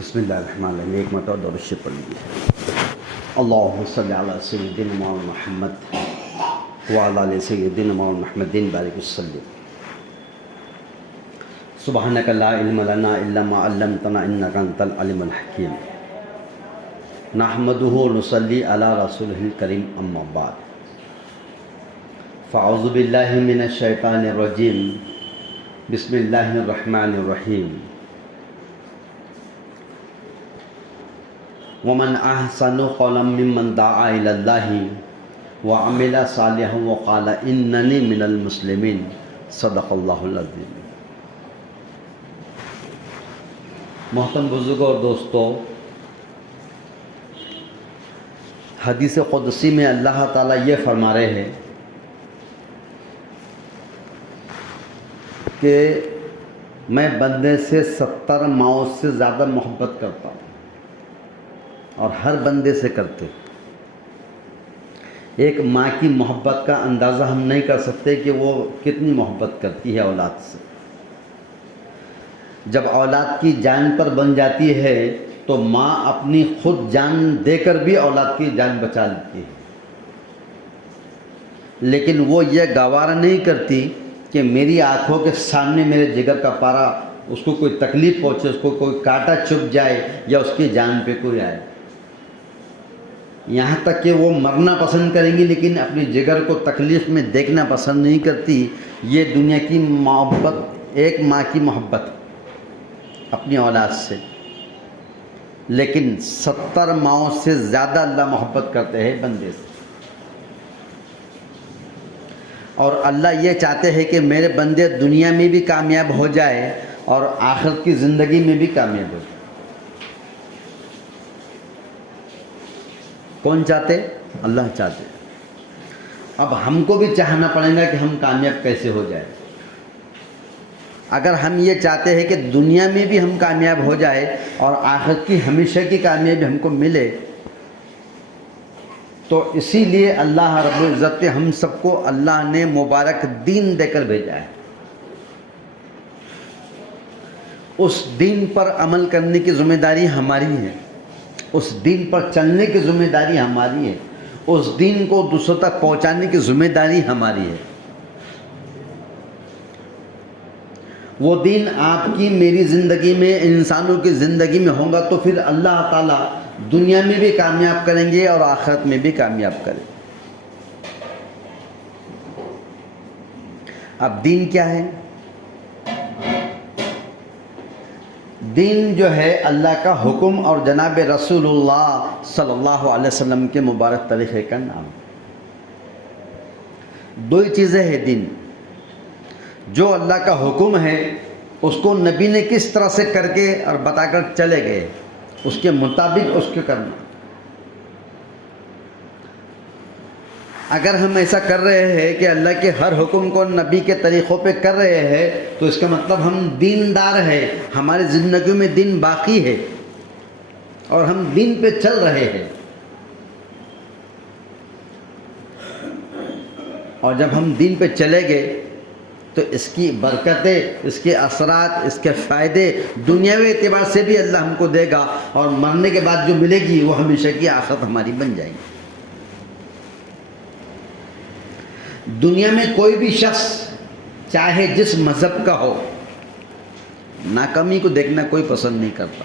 بسم اللہ الرحمن الرحیم. ایک مرتبہ درود شریف پڑھ لیجیے. اللہم صلی علی سیدنا مولانا محمد وعلی آل سیدنا مولانا محمد بارک وسلم. سبحانک لا علم لنا الا ما علمتنا انک انت العلیم الحکیم. نحمدہ ونصلی علی رسولہ الکریم اما بعد. فاعوذ باللہ من الشیطان الرجیم. بسم اللہ الرحمن الرحیم. ومن احسن قولا ممن دعا الى اللہ وعمل صالحا وقال اننی من المسلمین. صدق اللہ العظیم. محترم بزرگوں اور دوستو، حدیث قدسی میں اللہ تعالیٰ یہ فرما رہے ہیں کہ میں بندے سے 70 ماؤں سے زیادہ محبت کرتا ہوں، اور ہر بندے سے کرتے. ایک ماں کی محبت کا اندازہ ہم نہیں کر سکتے کہ وہ کتنی محبت کرتی ہے اولاد سے. جب اولاد کی جان پر بن جاتی ہے تو ماں اپنی خود جان دے کر بھی اولاد کی جان بچا لیتی ہے، لیکن وہ یہ گوارا نہیں کرتی کہ میری آنکھوں کے سامنے میرے جگر کا پارا اس کو کوئی تکلیف پہنچے، اس کو کوئی کانٹا چبھ جائے یا اس کی جان پہ کوئی آئے. یہاں تک کہ وہ مرنا پسند کریں گی لیکن اپنی جگر کو تکلیف میں دیکھنا پسند نہیں کرتی. یہ دنیا کی محبت، ایک ماں کی محبت اپنی اولاد سے. لیکن 70 ماؤں سے زیادہ اللہ محبت کرتے ہیں بندے سے. اور اللہ یہ چاہتے ہیں کہ میرے بندے دنیا میں بھی کامیاب ہو جائے اور آخرت کی زندگی میں بھی کامیاب ہو جائے. کون چاہتے؟ اللہ چاہتے. اب ہم کو بھی چاہنا پڑے گا کہ ہم کامیاب کیسے ہو جائیں. اگر ہم یہ چاہتے ہیں کہ دنیا میں بھی ہم کامیاب ہو جائے اور آخرت کی ہمیشہ کی کامیابی ہم کو ملے، تو اسی لیے اللہ رب العزت ہم سب کو اللہ نے مبارک دین دے کر بھیجا ہے. اس دین پر عمل کرنے کی ذمہ داری ہماری ہے، اس دین پر چلنے کی ذمہ داری ہماری ہے، اس دین کو دوسروں تک پہنچانے کی ذمہ داری ہماری ہے. وہ دین آپ کی میری زندگی میں، انسانوں کی زندگی میں ہوگا تو پھر اللہ تعالیٰ دنیا میں بھی کامیاب کریں گے اور آخرت میں بھی کامیاب کریں. اب دین کیا ہے؟ دین جو ہے اللہ کا حکم اور جناب رسول اللہ صلی اللہ علیہ وسلم کے مبارک طریقے کا نام. دو ہی چیزیں ہیں دین. جو اللہ کا حکم ہے اس کو نبی نے کس طرح سے کر کے اور بتا کر چلے گئے، اس کے مطابق اس کو کرنا. اگر ہم ایسا کر رہے ہیں کہ اللہ کے ہر حکم کو نبی کے طریقوں پہ کر رہے ہیں تو اس کا مطلب ہم دیندار ہیں، ہماری زندگی میں دین باقی ہے اور ہم دین پہ چل رہے ہیں. اور جب ہم دین پہ چلے گئے تو اس کی برکتیں، اس کے اثرات، اس کے فائدے دنیاوی اعتبار سے بھی اللہ ہم کو دے گا، اور مرنے کے بعد جو ملے گی وہ ہمیشہ کی آخرت ہماری بن جائے گی. دنیا میں کوئی بھی شخص چاہے جس مذہب کا ہو، ناکامی کو دیکھنا کوئی پسند نہیں کرتا،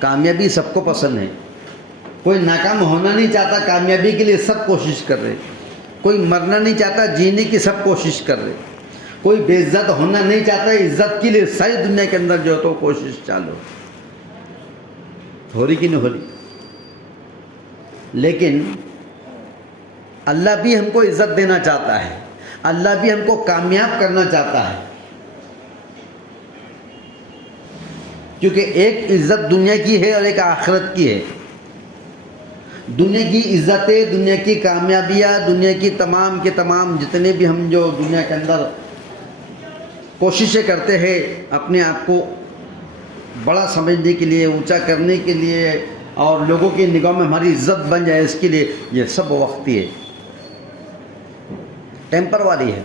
کامیابی سب کو پسند ہے. کوئی ناکام ہونا نہیں چاہتا، کامیابی کے لیے سب کوشش کر رہے. کوئی مرنا نہیں چاہتا، جینے کی سب کوشش کر رہے. کوئی بے عزت ہونا نہیں چاہتا، عزت کے لیے ساری دنیا کے اندر جو ہے تو کوشش چالو ہو رہی کہ نہیں ہو رہی. لیکن اللہ بھی ہم کو عزت دینا چاہتا ہے، اللہ بھی ہم کو کامیاب کرنا چاہتا ہے. کیونکہ ایک عزت دنیا کی ہے اور ایک آخرت کی ہے. دنیا کی عزتیں، دنیا کی کامیابیاں، دنیا کی تمام کے تمام جتنے بھی ہم جو دنیا کے اندر کوششیں کرتے ہیں اپنے آپ کو بڑا سمجھنے کے لیے، اونچا کرنے کے لیے اور لوگوں کی نگاہ میں ہماری عزت بن جائے، اس کے لیے یہ سب وقتی ہے، ٹیمپروری ہے.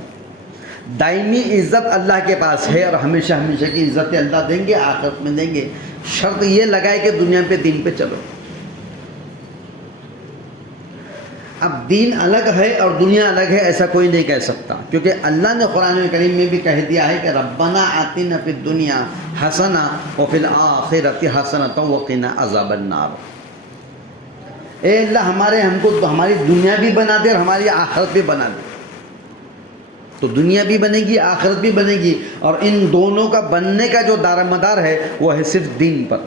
دائمی عزت اللہ کے پاس ہے اور ہمیشہ ہمیشہ کی عزتیں اللہ دیں گے، آخرت میں دیں گے. شرط یہ لگائے کہ دنیا پہ دین پہ چلو. اب دین الگ ہے اور دنیا الگ ہے ایسا کوئی نہیں کہہ سکتا، کیونکہ اللہ نے قرآن کریم میں بھی کہہ دیا ہے کہ ربنا آتنا فی الدنیا حسنہ وفی الآخرۃ حسنۃ وقنا عذاب النار. اے اللہ ہم کو ہماری دنیا بھی بنا دے اور ہماری آخرت بھی بنا دے. تو دنیا بھی بنے گی، آخرت بھی بنے گی، اور ان دونوں کا بننے کا جو دار مدار ہے وہ ہے صرف دین پر.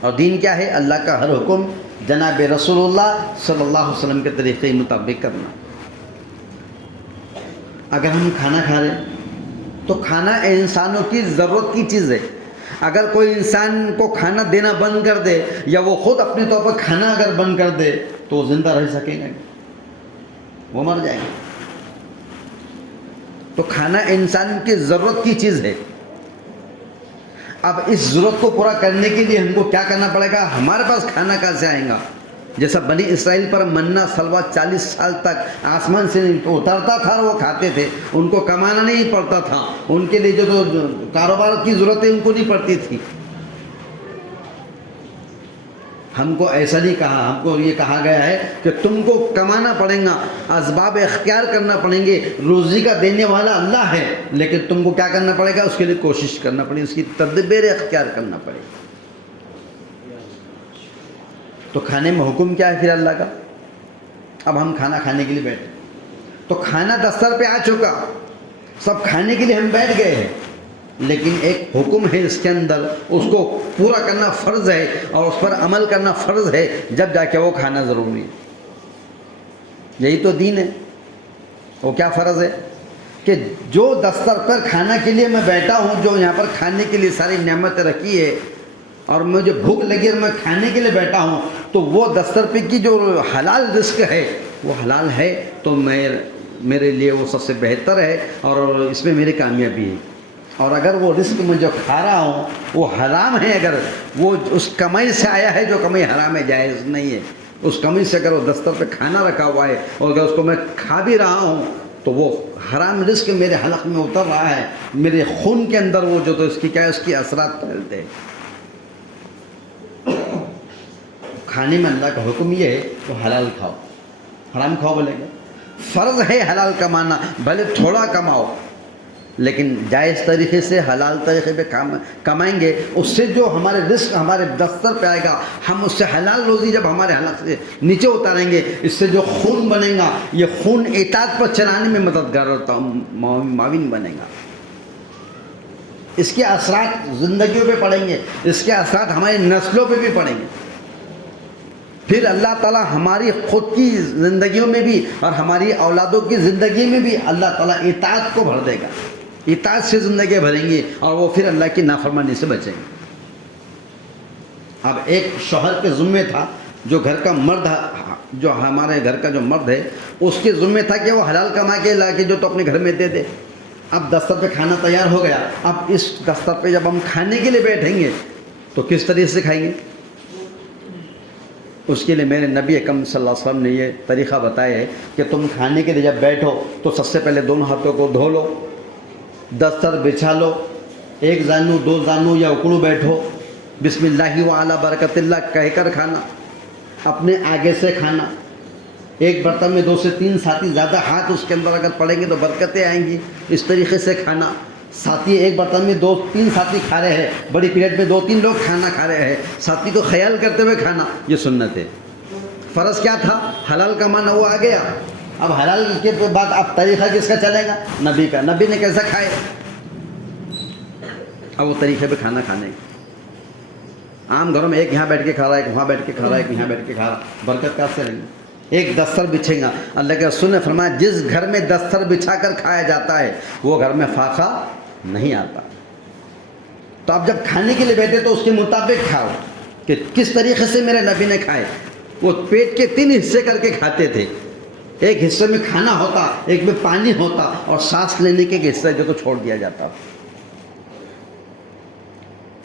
اور دین کیا ہے؟ اللہ کا ہر حکم جناب رسول اللہ صلی اللہ علیہ وسلم کے طریقے مطابق کرنا. اگر ہم کھانا کھا رہے ہیں تو کھانا انسانوں کی ضرورت کی چیز ہے. اگر کوئی انسان کو کھانا دینا بند کر دے یا وہ خود اپنے طور پر کھانا اگر بند کر دے تو وہ زندہ رہ سکے گا؟ وہ مر جائے گا. تو کھانا انسان کی ضرورت کی چیز ہے. اب اس ضرورت کو پورا کرنے کے لیے ہم کو کیا کرنا پڑے گا؟ ہمارے پاس کھانا کہاں سے آئے گا؟ جیسا بنی اسرائیل پر مننا سلوا 40 سال تک آسمان سے اترتا تھا اور وہ کھاتے تھے، ان کو کمانا نہیں پڑتا تھا، ان کے لیے جو کاروبار کی ضرورت ہے ان کو نہیں پڑتی تھی. ہم کو ایسا نہیں کہا، ہم کو یہ کہا گیا ہے کہ تم کو کمانا پڑے گا، اسباب اختیار کرنا پڑیں گے. روزی کا دینے والا اللہ ہے، لیکن تم کو کیا کرنا پڑے گا؟ اس کے لیے کوشش کرنا پڑے گی، اس کی تدبیر اختیار کرنا پڑے گی. تو کھانے میں حکم کیا ہے پھر اللہ کا؟ اب ہم کھانا کھانے کے لیے بیٹھے تو کھانا دستر پہ آ چکا، سب کھانے کے لیے ہم بیٹھ گئے ہیں، لیکن ایک حکم ہے اس کے اندر، اس کو پورا کرنا فرض ہے اور اس پر عمل کرنا فرض ہے، جب جا کے وہ کھانا ضروری ہے. یہی تو دین ہے. وہ کیا فرض ہے؟ کہ جو دستر پر کھانا کے لیے میں بیٹھا ہوں، جو یہاں پر کھانے کے لیے ساری نعمتیں رکھی ہے اور مجھے بھوک لگی اور میں کھانے کے لیے بیٹھا ہوں، تو وہ دستر پہ کی جو حلال رزق ہے وہ حلال ہے تو میرے لیے وہ سب سے بہتر ہے اور اس میں میری کامیابی ہے. اور اگر وہ رزق میں جو کھا رہا ہوں وہ حرام ہے، اگر وہ اس کمائی سے آیا ہے جو کمائی حرام ہے، جائز نہیں ہے، اس کمائی سے اگر وہ دستر پہ کھانا رکھا ہوا ہے اور اگر اس کو میں کھا بھی رہا ہوں تو وہ حرام رزق میرے حلق میں اتر رہا ہے، میرے خون کے اندر وہ جو تو اس کی کیا ہے، اس کی اثرات پھیلتے ہیں. کھانے میں اللہ کا حکم یہ ہے تو حلال کھاؤ، حرام کھاؤ بولے گا. فرض ہے حلال کمانا، بھلے تھوڑا کماؤ لیکن جائز طریقے سے حلال طریقے پہ کمائیں گے. اس سے جو ہمارے رزق ہمارے دستر پہ آئے گا، ہم اس سے حلال روزی جب ہمارے حلق سے نیچے اتاریں گے، اس سے جو خون بنے گا یہ خون اطاعت پر چلانے میں مددگار ہوتا معاون بنے گا. اس کے اثرات زندگیوں پہ پڑیں گے، اس کے اثرات ہماری نسلوں پہ بھی پڑیں گے. پھر اللہ تعالیٰ ہماری خود کی زندگیوں میں بھی اور ہماری اولادوں کی زندگی میں بھی اللہ تعالیٰ اطاعت کو بھر دے گا. اطاعت سے زندگی بھریں گے اور وہ پھر اللہ کی نافرمانی سے بچیں گے. اب ایک شوہر کے ذمے تھا، جو گھر کا مرد، جو ہمارے گھر کا جو مرد ہے، اس کے ذمے تھا کہ وہ حلال کما کے لا کے جو تو اپنے گھر میں دے دے. اب دستر پہ کھانا تیار ہو گیا، اب اس دستر پہ جب ہم کھانے کے لیے بیٹھیں گے تو کس طریقے سے کھائیں گے؟ اس کے لیے میرے نبی اکرم صلی اللہ علیہ وسلم نے یہ طریقہ بتایا ہے کہ تم کھانے کے لیے جب بیٹھو تو سب سے پہلے دونوں ہاتھوں کو دھو لو، دستر بچھا لو، ایک زانو دو زانو یا اکڑو بیٹھو، بسم اللہ وعلی برکت اللہ کہہ کر کھانا، اپنے آگے سے کھانا. ایک برتن میں 2 سے 3 ساتھی، زیادہ ہاتھ اس کے اندر اگر پڑیں گے تو برکتیں آئیں گی. اس طریقے سے کھانا. ساتھی ایک برتن میں 2-3 ساتھی کھا رہے ہیں، بڑی پلیٹ میں 2-3 لوگ کھانا کھا رہے ہیں، ساتھی کو خیال کرتے ہوئے کھانا، یہ سنت ہے. فرض کیا تھا؟ حلال کمانا، وہ آ گیا. اب حلال کے بعد اب طریقہ کس کا چلے گا؟ نبی کا. نبی نے کیسا کھائے؟ اب وہ طریقے پہ کھانا کھانے. عام گھروں میں ایک یہاں بیٹھ کے کھا رہا ہے، ایک وہاں بیٹھ کے کھا رہا ہے، ایک یہاں بیٹھ کے کھا رہا ہے، برکت کہاں سے رہیں گی؟ ایک دستر بچھے گا. اللہ کے رسول نے فرمایا جس گھر میں دستر بچھا کر کھایا جاتا ہے وہ گھر میں فاقہ نہیں آتا. تو آپ جب کھانے کے لیے بیٹھے تو اس کے مطابق کھاؤ کہ کس طریقے سے میرے نبی نے کھائے. وہ پیٹ کے 3 حصے کر کے کھاتے تھے. ایک حصے میں کھانا ہوتا، ایک میں پانی ہوتا اور سانس لینے کے حصہ جو تو چھوڑ دیا جاتا.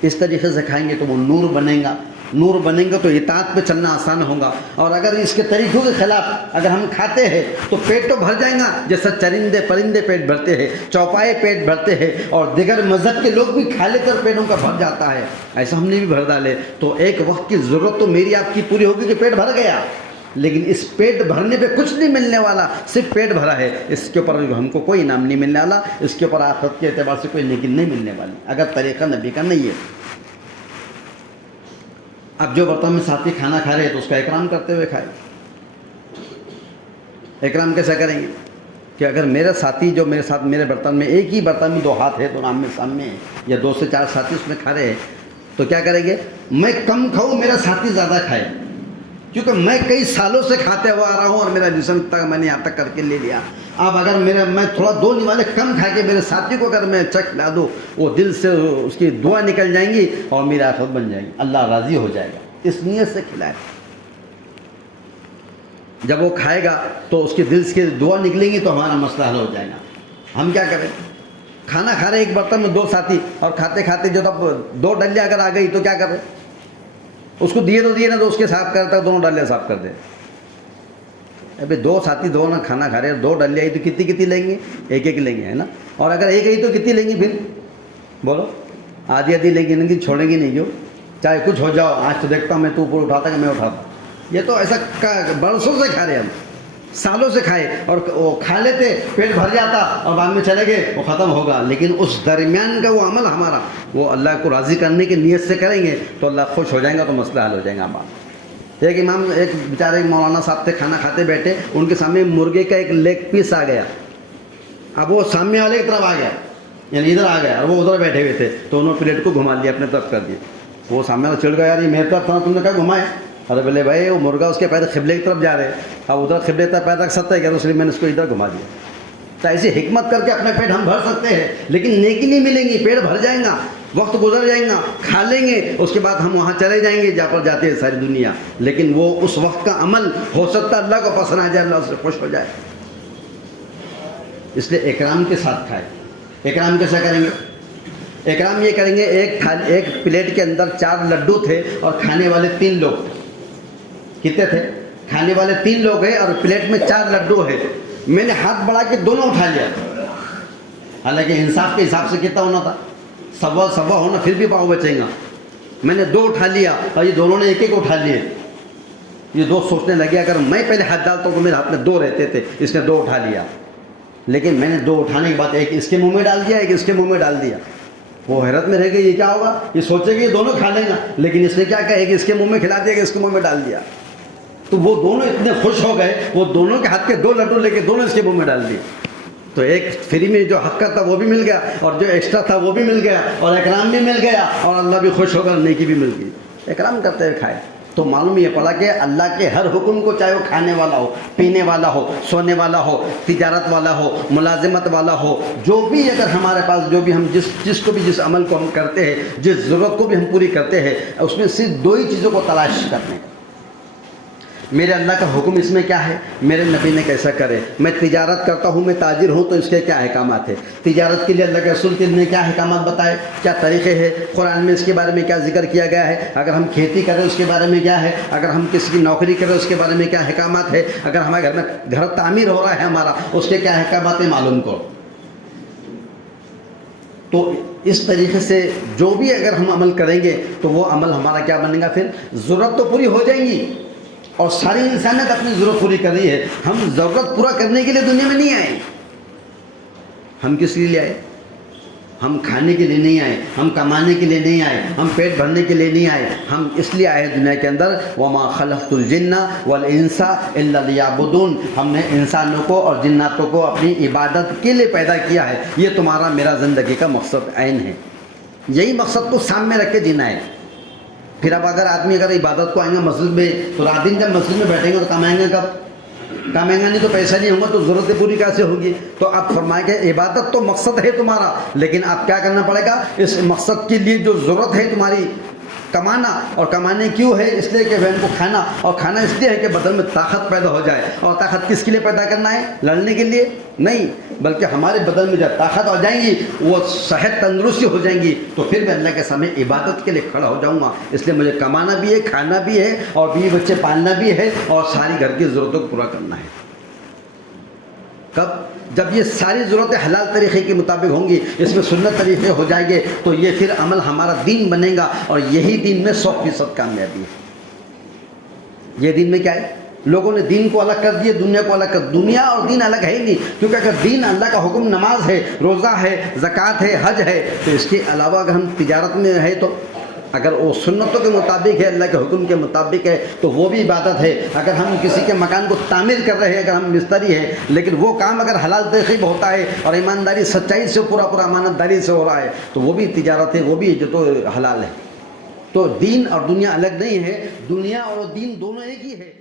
اس طریقے سے کھائیں گے تو وہ نور بنے گا نور بنیں گے تو اطاعت پہ چلنا آسان ہوگا. اور اگر اس کے طریقوں کے خلاف اگر ہم کھاتے ہیں تو پیٹ تو بھر جائے گا, جیسا چرندے پرندے پیٹ بھرتے ہیں, چوپائے پیٹ بھرتے ہیں, اور دیگر مذہب کے لوگ بھی کھا لے کر پیٹوں کا بھر جاتا ہے, ایسا ہم نے بھی بھر ڈالے. تو ایک وقت کی ضرورت تو میری آپ کی پوری ہوگی کہ پیٹ بھر گیا, لیکن اس پیٹ بھرنے پہ کچھ نہیں ملنے والا, صرف پیٹ بھرا ہے, اس کے اوپر ہم کو کوئی انعام نہیں ملنے والا, اس کے اوپر آخرت کے اعتبار سے کوئی نیکی نہیں ملنے والی اگر طریقہ نبی کا نہیں ہے. اب جو برتن میں ساتھی کھانا کھا رہے ہیں تو اس کا اکرام کرتے ہوئے کھائے. اکرام کیسا کریں گے کہ اگر میرا ساتھی جو میرے ساتھ میرے برتن میں, ایک ہی برتن میں 2 ہاتھ ہے, 2 آمنے سامنے ہیں, یا 2 سے 4 ساتھی اس میں کھا رہے ہیں, تو کیا کریں گے؟ میں کم کھاؤں, میرا ساتھی زیادہ کھائے, کیونکہ میں کئی سالوں سے کھاتے ہوا آ رہا ہوں اور میرا جسم تک میں نے یہاں تک کر کے لے لیا. اب اگر میں تھوڑا 2 نوالے کم کھا کے میرے ساتھی کو اگر میں چکھ لا دوں, وہ دل سے اس کی دعا نکل جائیں گی اور میری آخرت بن جائے گی, اللہ راضی ہو جائے گا. اس نیت سے کھلائے. جب وہ کھائے گا تو اس کے دل سے دعا نکلیں گی تو ہمارا مسئلہ حل ہو جائے گا. ہم کیا کریں؟ کھانا کھا رہے ایک برتن میں 2 ساتھی, اور کھاتے کھاتے جو تب 2 ڈلیاں اگر آ گئی تو کیا کریں؟ اس کو دیے نا تو اس کے صاف کرتا, دونوں ڈلیاں صاف کر دے. ابھی 2 ساتھی دونوں کھانا کھا رہے ہیں, 2 ڈلیاں آئی تو کتنی لیں گے؟ ایک لیں گے, ہے نا. اور اگر ایک آئی تو کتنی لیں گی پھر؟ بولو, آدھی لیں گی, نہیں چھوڑیں گی نہیں, جو چاہے کچھ ہو جاؤ, آج تو دیکھتا ہوں میں تو اوپر اٹھاتا کہ میں اٹھاتا. یہ تو ایسا برسوں سے کھا رہے ہم, سالوں سے کھائے, اور وہ کھا لیتے, پیٹ بھر جاتا اور بعد میں چلے گئے, وہ ختم ہوگا. لیکن اس درمیان کا وہ عمل ہمارا, وہ اللہ کو راضی کرنے کی نیت سے کریں گے تو اللہ خوش ہو جائیں گا, تو مسئلہ حل ہو جائے گا. ایک امام, ایک بیچارے مولانا صاحب تھے, کھانا کھاتے بیٹھے, ان کے سامنے مرغے کا ایک لیگ پیس آ گیا. اب وہ سامنے والے کی طرف آ گیا, یعنی ادھر آ گیا, اور وہ ادھر بیٹھے ہوئے تھے, تو انہوں نے پلیٹ کو گھما لیا, اپنے طرف کر دیا. وہ سامنے والا چڑھ گیا, یار یہ میرے طرف تھا, تم نے کہا گھمائے. ارے بولے بھائی وہ مرغا اس کے پیر قبلے کی طرف جا رہے, اب ادھر قبلے کی طرف پیر رکھ سکتا ہے کیا؟ تو اس لیے میں نے اس کو ادھر گھما دیا. تو ایسی حکمت کر کے اپنا پیٹ ہم بھر سکتے ہیں, لیکن نیکی نہیں ملیں گی. پیٹ بھر جائیں گا, وقت گزر جائیں گا, کھا لیں گے, اس کے بعد ہم وہاں چلے جائیں گے جہاں پر جاتے ہیں ساری دنیا, لیکن وہ اس وقت کا عمل ہو سکتا اللہ کو پسند آ جائے, اللہ اس سے خوش ہو جائے. اس لیے اکرام کے ساتھ کھائے. اکرام کیسا کریں گے؟ اکرام یہ کریں گے, ایک پلیٹ کے اندر 4 لڈو تھے اور کھانے والے 3 لوگ تھے. کتنے تھے؟ کھانے والے 3 لوگ ہیں اور پلیٹ میں 4 لڈو ہے. میں نے ہاتھ بڑھا کے دونوں اٹھا لیا, حالانکہ انصاف کے حساب سے کتنا ہونا تھا؟ سوا ہونا, پھر بھی پاؤں بچیں گا. میں نے 2 اٹھا لیا اور یہ دونوں نے ایک اٹھا لیے. یہ 2 سوچنے لگے اگر میں پہلے ہاتھ ڈالتا ہوں تو میرے ہاتھ میں 2 رہتے تھے, اس نے 2 اٹھا لیا. لیکن میں نے 2 اٹھانے کے بعد ایک اس کے منہ میں ڈال دیا, ایک اس کے منہ میں ڈال دیا. وہ حیرت میں رہ گئی, یہ کیا ہوگا؟ یہ سوچے کہ یہ دونوں کھا لیں گا, لیکن اس نے کیا کہا, ایک اس کے منہ میں کھلا دیا, ایک اس کے منہ میں ڈال دیا. تو وہ دونوں اتنے خوش ہو گئے, وہ دونوں کے ہاتھ کے 2 لڈو لے کے دونوں اس کے منہ میں ڈال دیے. تو ایک فری میں جو حق کا تھا وہ بھی مل گیا, اور جو ایکسٹرا تھا وہ بھی مل گیا, اور اکرام بھی مل گیا, اور اللہ بھی خوش ہو کر نیکی بھی مل گئی. اکرام کرتے ہوئے کھائے. تو معلوم یہ پڑا کہ اللہ کے ہر حکم کو, چاہے وہ کھانے والا ہو, پینے والا ہو, سونے والا ہو, تجارت والا ہو, ملازمت والا ہو, جو بھی اگر ہمارے پاس جو بھی ہم جس کو بھی جس عمل کو ہم کرتے ہیں, جس ضرورت کو بھی ہم پوری کرتے ہیں, اس میں صرف 2 ہی چیزوں کو تلاش کرنے کا. میرے اللہ کا حکم اس میں کیا ہے, میرے نبی نے کیسا کرے. میں تجارت کرتا ہوں, میں تاجر ہوں, تو اس کے کیا احکامات ہیں. تجارت کے لیے اللہ کے رسول نے کیا احکامات بتائے, کیا طریقے ہیں, قرآن میں اس کے بارے میں کیا ذکر کیا گیا ہے. اگر ہم کھیتی کریں اس کے بارے میں کیا ہے, اگر ہم کسی کی نوکری کریں اس کے بارے میں کیا احکامات ہے, اگر ہمارے گھر تعمیر ہو رہا ہے ہمارا, اس کے کیا احکامات ہیں, معلوم کرو. تو اس طریقے سے جو بھی اگر ہم عمل کریں گے تو وہ عمل ہمارا کیا بنے گا, پھر ضرورت تو پوری ہو جائیں گی. اور ساری انسانیت اپنی ضرورت پوری کر رہی ہے. ہم ضرورت پورا کرنے کے لیے دنیا میں نہیں آئے. ہم کس لیے آئے؟ ہم کھانے کے لیے نہیں آئے, ہم کمانے کے لیے نہیں آئے, ہم پیٹ بھرنے کے لیے نہیں آئے. ہم اس لیے آئے دنیا کے اندر, وما خلقت الجن والانس الا لیعبدون. ہم نے انسانوں کو اور جناتوں کو اپنی عبادت کے لیے پیدا کیا ہے. یہ تمہارا میرا زندگی کا مقصد عین ہے. یہی مقصد کو سامنے رکھ کے جینا ہے. پھر اب اگر آدمی اگر عبادت کو آئیں گا مسجد میں, تو رات دن جب مسجد میں بیٹھیں گے تو کمائیں گے کب؟ کمائیں گے نہیں تو پیسہ نہیں ہوگا, تو ضرورتیں پوری کیسے ہوگی. تو اب فرمائے کہ عبادت تو مقصد ہے تمہارا, لیکن اب کیا کرنا پڑے گا, اس مقصد کے لیے جو ضرورت ہے تمہاری کمانا اور کمانے کیوں ہے؟ اس لیے کہ بہن کو کھانا، اور کھانا اس لیے ہے کہ بدن میں طاقت پیدا ہو جائے. اور طاقت کس کے لیے پیدا کرنا ہے؟ لڑنے کے لیے نہیں، بلکہ ہمارے بدن میں جب طاقت آ جائیں گی، وہ صحت تندرستی ہو جائیں گی، تو پھر میں اللہ کے سامنے عبادت کے لیے کھڑا ہو جاؤں گا. اس لیے مجھے کمانا بھی ہے، کھانا بھی ہے، اور بیوی بچے پالنا بھی ہے، اور ساری گھر کی ضرورتوں کو پورا کرنا ہے. کب؟ جب یہ ساری ضرورتیں حلال طریقے کے مطابق ہوں گی، اس میں سنت طریقے ہو جائیں گے، تو یہ پھر عمل ہمارا دین بنے گا، اور یہی دین میں 100% کامیابی ہے. یہ دین میں کیا ہے؟ لوگوں نے دین کو الگ کر دیا، دنیا کو الگ کر. دنیا اور دین الگ ہے ہی نہیں، کیونکہ اگر دین اللہ کا حکم نماز ہے، روزہ ہے، زکوٰۃ ہے، حج ہے، تو اس کے علاوہ اگر ہم تجارت میں ہے تو اگر وہ سنتوں کے مطابق ہے، اللہ کے حکم کے مطابق ہے، تو وہ بھی عبادت ہے. اگر ہم کسی کے مکان کو تعمیر کر رہے ہیں، اگر ہم مستری ہیں، لیکن وہ کام اگر حلال طریقے سے ہوتا ہے اور ایمانداری سچائی سے پورا امانت داری سے ہو رہا ہے، تو وہ بھی تجارت ہے، وہ بھی جو تو حلال ہے. تو دین اور دنیا الگ نہیں ہے، دنیا اور دین دونوں ایک ہی ہے.